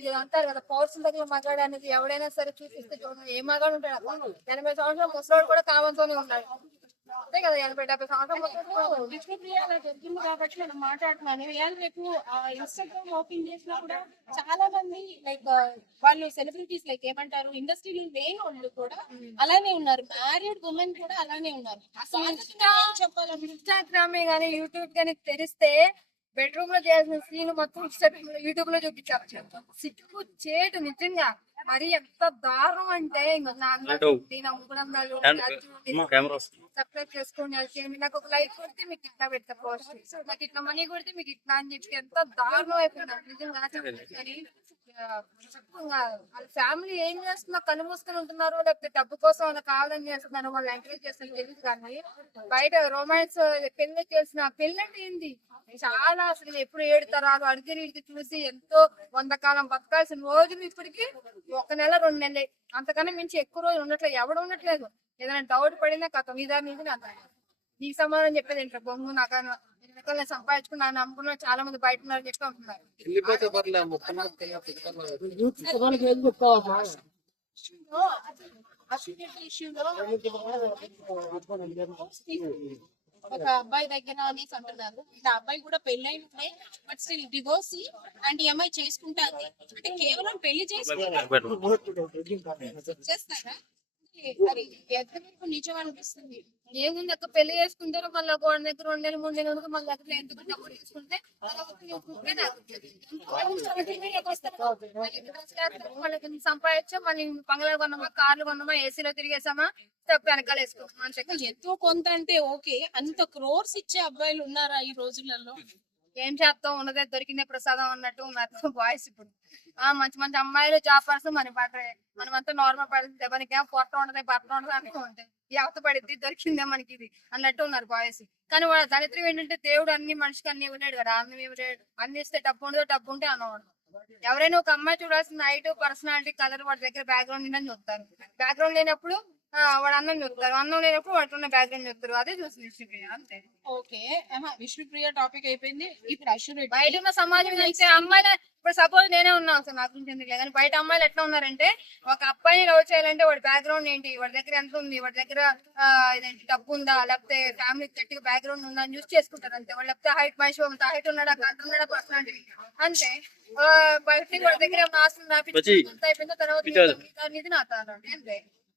ఇది అంటారు కదా, పౌరుషం దగ్గర మగాడు అనేది ఎవడైనా సరే చూపిస్తే చూడండి ఏ మగాడు ఉంటాడు అబ్బా. 80 సంవత్సరాలు ముసలోడు కూడా కామంతోనే ఉన్నాడు. అంతే కదా, 80-70 సంవత్సరాలు విష్ణుప్రియ అలా జరిగింది కాబట్టి మనం మాట్లాడుతున్నాను. ఇవాళ రేపు ఇన్స్టాగ్రామ్ ఓపెన్ చేసినా కూడా చాలా మంది లైక్ వాళ్ళు సెలబ్రిటీస్ లైక్ ఏమంటారు ఇండస్ట్రీలో లేని వాళ్ళు కూడా అలానే ఉన్నారు. మ్యారీడ్ ఉమెన్ కూడా అలానే ఉన్నారు. అసలు చెప్పాలంటే ఇన్స్టాగ్రామే గానీ యూట్యూబ్ గానీ తెరిస్తే బెడ్రూమ్ లో చేయాల్సిన సీన్ మొత్తం యూట్యూబ్ లో చూపించారు. సిగ్గు చేటు నిజంగా మరి ఎంత దారుణం అంటే సబ్స్క్రైబ్ చేసుకోండి, నాకు ఒక లైక్ కొడితే మీకు ఇట్లా పెడతా పోస్ట్, నాకు ఇట్లా మనీ కొడితే మీకు ఇట్లా అని చెప్పి ఎంత దారుణం అయిపోయింది నిజంగా. వాళ్ళ ఫ్యామిలీ ఏం చేస్తున్నా కళ్ళు మూసుకొని ఉంటున్నారు, లేకపోతే డబ్బు కోసం వాళ్ళకి కావాలని చేస్తున్నారు, వాళ్ళు ఎంకరేజ్ చేస్తున్నారు తెలియదు. కానీ బయట రొమాన్స్ పెళ్లి చేసిన పెళ్ళంటే ఏంది చాలా అసలు ఎప్పుడు 7 తరాలు అడిగి ఇడికి చూసి ఎంతో 100 కాలం బతకాల్సిన రోజులు ఇప్పటికి 1 నెల 2 నెలలే, అంతకన్నా మించి ఎక్కువ రోజులు ఉండట్లేదు. ఎవడు ఉండట్లేదు. ఏదైనా డౌట్ పడినా కథ మీద నీకు సమాధానం చెప్పేది ఏంటో బొంగు నాకు నేను సంపాదించుకున్నాను నమ్ముకున్నా చాలా మంది బయట ఉన్నారు చెప్పి అంటున్నారు. ఒక అబ్బాయి దగ్గర అనేసి అంటున్నారు. ఆ అబ్బాయి కూడా పెళ్ళైతే బట్ స్టిల్ డివోర్స్ అండ్ ఈ అమ్మాయి చేసుకుంటారు అంటే కేవలం పెళ్లి చేస్తారా? మరి ఎంతవరకు నిజం అనిపిస్తుంది? ఏముంది అక్క, పెళ్లి చేసుకుంటారు మళ్ళీ ఒక 1 దగ్గర 2 నెలలు 3 నెలలు మళ్ళీ దగ్గర ఎందుకు డబ్బులు తీసుకుంటే సంపాదించా మళ్ళీ బంగ్లాలు కొన్నామా, కార్లు కొన్నామా, ఏసీలో తిరిగేసామా, తప్పు వెనకాల వేసుకోమా. ఎంతో కొంత అంటే ఓకే, అంత క్రోర్స్ ఇచ్చే అబ్బాయిలు ఉన్నారా ఈ రోజులలో? ఏం చేస్తాం, ఉన్నదే దొరికిందే ప్రసాదం అన్నట్టు ఉన్నారు బాయ్స్ ఇప్పుడు. మంచి మంచి అమ్మాయిలు జాబ్ పర్సన్ మన పడతాయి, మనమంతా నార్మల్ పడుతుంది, మనకేమో పొట్ట ఉండదు బట్ట ఉండదు అన్నీ ఉంటాయి, యావత పడిద్ది దొరికిందే మనకి ఇది అన్నట్టు ఉన్నారు బాయ్స్. కానీ వాళ్ళ దరిద్రం ఏంటంటే దేవుడు అన్ని మనిషికి అన్ని ఇవ్వలేడు కదా, అన్ని ఇస్తే డబ్బు ఉండదు, డబ్బు ఉంటే అన్నవాడు. ఎవరైనా ఒక అమ్మాయి చూడాల్సిన హైట్, పర్సనాలిటీ, కలర్, వాడి దగ్గర బ్యాక్గ్రౌండ్ ఉందని చూస్తారు. బ్యాక్గ్రౌండ్ లేనప్పుడు వాడు అన్నం చూస్తారు, అన్నం లేనప్పుడు వాడు ఉన్న బ్యాక్గ్రౌండ్ చూస్తారు. అదే చూసి విష్ణుప్రియ అంతే. ఓకే, విష్ణుప్రియ టాపిక్ అయిపోయింది. ఇప్పుడు అశ్వరెడ్డి బయట ఉన్న సమాజం అయితే అమ్మాయిలు ఇప్పుడు సపోజ్ నేనే ఉన్నా అసలు నాకు గురించి ఎందుకు లేదు, కానీ బయట అమ్మాయిలు ఎట్లా ఉన్నారంటే ఒక అబ్బాయిని లవ్ చేయాలంటే వాడి బ్యాక్గ్రౌండ్ ఏంటి, వాడి దగ్గర ఎంత ఉంది, వాడి దగ్గర ఇదేంటి డబ్బు ఉందా, లేకపోతే ఫ్యామిలీ గట్టిగా బ్యాక్గ్రౌండ్ ఉందా అని చూసి చేసుకుంటారు అంతే. వాళ్ళు లేకపోతే హైట్ మనిషి హైట్ ఉన్నాడా, కంట్రోల్ ఉన్నాడా, పర్సనాలిటీ అంతే. బయట వాడి దగ్గర ఆస్తులు అయిపోయిందో తర్వాత నా తాను అంతే.